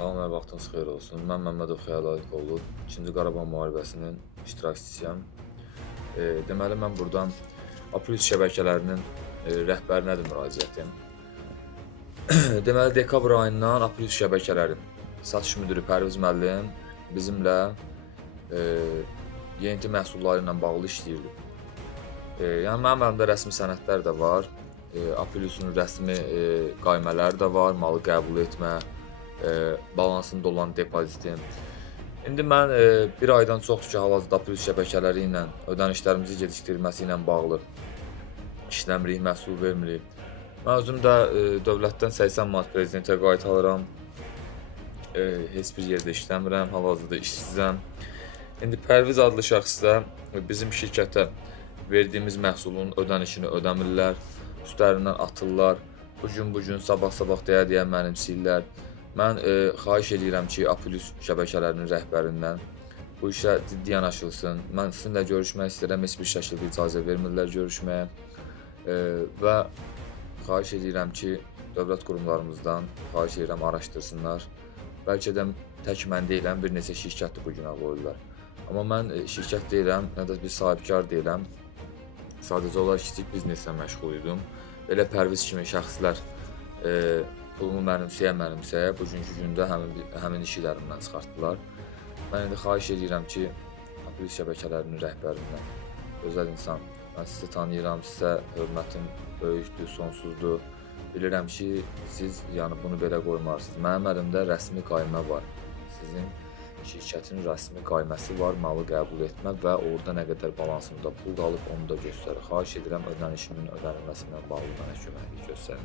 Salam, hər vaxtınız xeyir olsun. Mən Məmmədov Xəyal Alıqoğlu, 2-ci Qarabağ müharibəsinin iştirakçısıyam. Deməli, mən buradan Aprilüs şəbəkələrinin rəhbərinə də müraciətim. Deməli, dekabr ayından Aprilüs şəbəkələri satış müdiri Pərviz müəllim bizimlə yeni məhsulları ilə bağlı işləyirdi. Yəni, mənim əlimdə rəsmi sənədlər də var. Aprilüsün rəsmi qaymələri də var, malı qəbul etmə, balansında olan depozitim. İndi mən bir aydan çoxdur ki, hal-hazırda Aprilüs şəbəkələri ilə ödənişlərimizi gecikdirməsi ilə bağlı işləmirik, məhsul vermirik. Mən özüm də dövlətdən 80 manat prezidentə qayıt alıram. Heç bir yerdə işləmirəm, hal-hazırda işsizəm. İndi Pərviz adlı şəxs də bizim şirkətə verdiyimiz məhsulun ödənişini ödəmirlər, üstlərindən atırlar. Bugün, sabah deyə mənimsəyirlər. Mən xahiş edirəm ki, Aprilüs şəbəkələrinin rəhbərindən bu işə ciddi yanaşılsın. Mən sizinlə görüşmək istəyirəm, heç bir şəkildə icazə vermirlər görüşməyə. Və xahiş edirəm ki, dövlət qurumlarımızdan xahiş edirəm araşdırsınlar. Bəlkə də tək mən deyiləm, bir neçə şirkətdir bu günə qoyurlar. Amma mən şirkət deyiləm, nə də bir sahibkar deyiləm. Sadəcə olaraq kiçik bizneslə məşğul idim. Belə Pərviz kimi şəxslər pulumu mənimsəyə bugünkü gündə həmin iş ilərimdən çıxartdılar. Mən indi xahiş edirəm ki, Aprilüs şəbəkələrinin rəhbərindən, gözəl insan, mən sizi tanıyıram, sizə hörmətim böyükdür, sonsuzdur. Bilirəm ki, siz bunu belə qoymarsınız. Mənim əlimdə rəsmi qaymə var. Sizin şirkətin rəsmi qayməsi var, malı qəbul etmə və orada nə qədər balansımda pul qalıb onu da göstərir. Xahiş edirəm ödənişimin ödənilməsi ilə bağlı mənə köməklik göstərin.